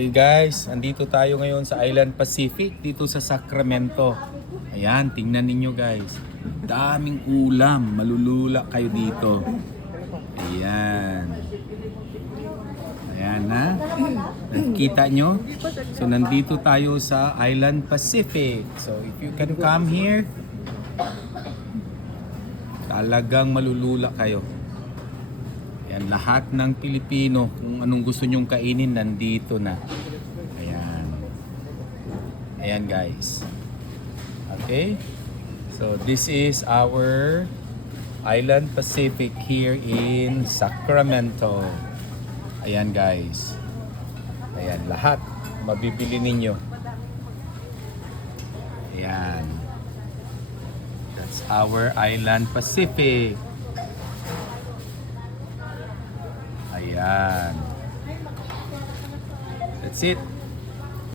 Hey guys, andito tayo ngayon sa Island Pacific dito sa Sacramento. Ayan, tingnan ninyo guys. Daming ulam, malulula kayo dito. Ayan. Ayan na. Nakikita nyo? So nandito tayo sa Island Pacific. So if you can come here, talagang malulula kayo. Ayan, lahat ng Pilipino, kung anong gusto nyong kainin, nandito na. Ayan. Ayan guys. Okay? So this is our Island Pacific here in Sacramento. Ayan guys. Ayan, lahat mabibili ninyo. Ayan. That's our Island Pacific. Ayan. That's it.